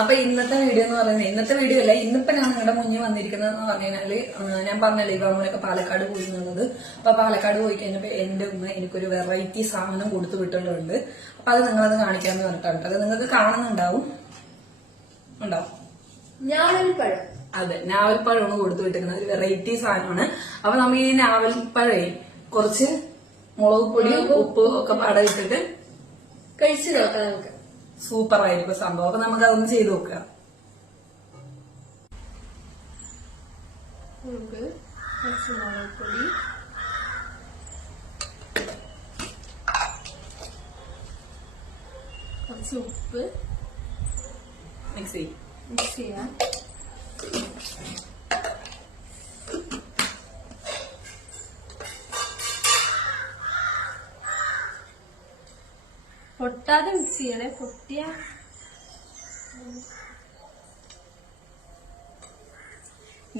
അപ്പൊ ഇന്നത്തെ വീഡിയോ എന്ന് പറയുന്നത് ഇന്നത്തെ വീഡിയോ അല്ല, ഇന്നിപ്പോ ഞാൻ നിങ്ങളുടെ മുന്നിൽ വന്നിരിക്കുന്നതെന്ന് പറഞ്ഞു കഴിഞ്ഞാല് ഞാൻ പറഞ്ഞല്ലേ ഇപ്പൊ നമ്മളൊക്കെ പാലക്കാട് പോയി എന്നുള്ളത്. അപ്പൊ പാലക്കാട് പോയി കഴിഞ്ഞപ്പോ എന്റെ ഉമ്മ എനിക്കൊരു വെറൈറ്റി സാധനം കൊടുത്തു വിട്ടിട്ടുണ്ട്. അപ്പൊ അത് നിങ്ങളത് കാണിക്കാന്ന് പറഞ്ഞിട്ടാണ്. അത് നിങ്ങൾക്ക് കാണുന്നുണ്ടാവും. ഞാവൽപ്പഴം. അതെ, ഞാവൽപ്പഴമാണ് കൊടുത്തു വിട്ടിരിക്കുന്നത്. ഒരു വെറൈറ്റി സാധനമാണ്. അപ്പൊ നമ്മൾ ഈ ഞാവൽപ്പഴേ കുറച്ച് മുളക് പൊടിയും ഉപ്പും ഒക്കെ പടയിട്ടിട്ട് കഴിച്ചു നോക്കാം നമുക്ക്. സൂപ്പർ ആയിരിക്കും സംഭവം. അപ്പൊ നമുക്ക് അതൊന്ന് ചെയ്ത് നോക്കാം. നമുക്ക് കുറച്ച് മുളക് പൊടി, കുറച്ച് ഉപ്പ് മിക്സ് ചെയ്യാം. പൊട്ടാതെ മിക്സ് ചെയ്യണേ. പൊട്ടിയ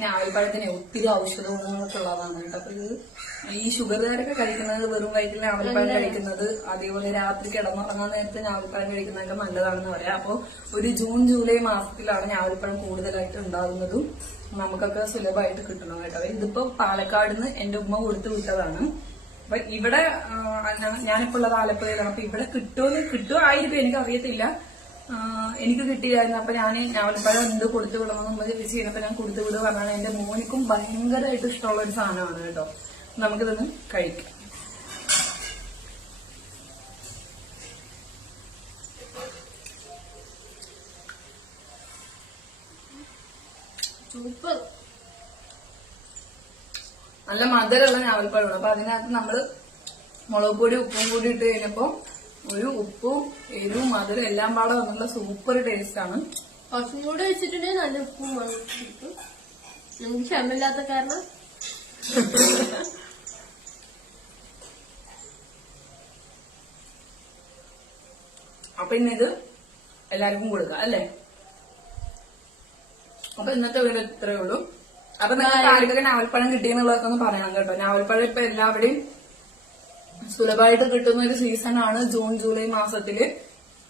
ഞാവൽപ്പഴത്തിന് ഒത്തിരി ഔഷധ ഗുണങ്ങളൊക്കെ ഉള്ളതാണ് കേട്ടോ. അപ്പൊ ഇത് ഈ ഷുഗറുകാരൊക്കെ കഴിക്കുന്നത് വെറും വയറ്റിൽ ഞാവൽപ്പഴം കഴിക്കുന്നത്, അതേപോലെ രാത്രി കിടന്നുറങ്ങാൻ നേരത്തെ ഞാവൽപ്പഴം കഴിക്കുന്നതൊക്കെ നല്ലതാണെന്ന് പറയാം. അപ്പൊ ഒരു ജൂൺ ജൂലൈ മാസത്തിലാണ് ഞാവൽപ്പഴം കൂടുതലായിട്ട് ഉണ്ടാകുന്നതും നമുക്കൊക്കെ സുലഭമായിട്ട് കിട്ടണം കേട്ടോ. ഇതിപ്പോ പാലക്കാട് നിന്ന് എന്റെ ഉമ്മ കൊടുത്തു വിട്ടതാണ്. അപ്പൊ ഇവിടെ ഞാനിപ്പോ ഉള്ളത് ആലപ്പുഴയിലാണ്. അപ്പൊ ഇവിടെ കിട്ടുമായിരിക്കും, എനിക്ക് അറിയത്തില്ല. എനിക്ക് കിട്ടിയായിരുന്നു. അപ്പൊ ഞാൻ ഞാവൽപ്പഴം എന്ത് കൊടുത്തു വിടണമെന്ന് നമ്മൾ ചെയ്യുന്നപ്പോ ഞാൻ കൊടുത്തു വിടുക പറഞ്ഞാൽ എന്റെ മോനിക്കും ഭയങ്കരമായിട്ട് ഇഷ്ടമുള്ള ഒരു സാധനമാണ് കേട്ടോ. നമുക്കിതൊന്ന് കഴിക്കാം. സൂപ്പർ. നല്ല മധുരമുള്ള ഞാവൽപ്പഴമാണ്. അപ്പൊ അതിനകത്ത് നമ്മള് മുളക് പൊടി ഉപ്പും കൂടി ഇട്ട് കഴിഞ്ഞപ്പോ ഒരു ഉപ്പും എരിവും മധുരം എല്ലാം പാടെ വന്നുള്ള സൂപ്പർ ടേസ്റ്റ് ആണ്. കുറച്ചും കൂടെ വെച്ചിട്ടുണ്ടെങ്കിൽ നല്ല ഉപ്പും കിട്ടും. നമുക്ക് ക്ഷമയില്ലാത്ത കാരണം അപ്പൊ ഇന്നിത് എല്ലാവർക്കും കൊടുക്കാം അല്ലേ. അപ്പൊ ഇന്നത്തെ വീട് ഇത്രയേ ഉള്ളൂ. അപ്പൊ നിങ്ങൾക്ക് ആർക്കൊക്കെ ഞാവൽപ്പഴം കിട്ടിയെന്നുള്ളതൊക്കെ ഒന്ന് പറയണം കേട്ടോ. ഞാവൽപ്പഴം ഇപ്പൊ എല്ലാവരുടെയും സുലഭമായിട്ട് കിട്ടുന്ന ഒരു സീസണാണ് ജൂൺ ജൂലൈ മാസത്തില്.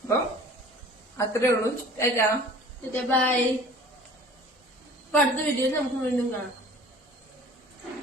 അപ്പൊ അത്രേ ഉള്ളൂ. ബൈ. അടുത്ത വീഡിയോയിൽ നമുക്ക് വീണ്ടും കാണാം.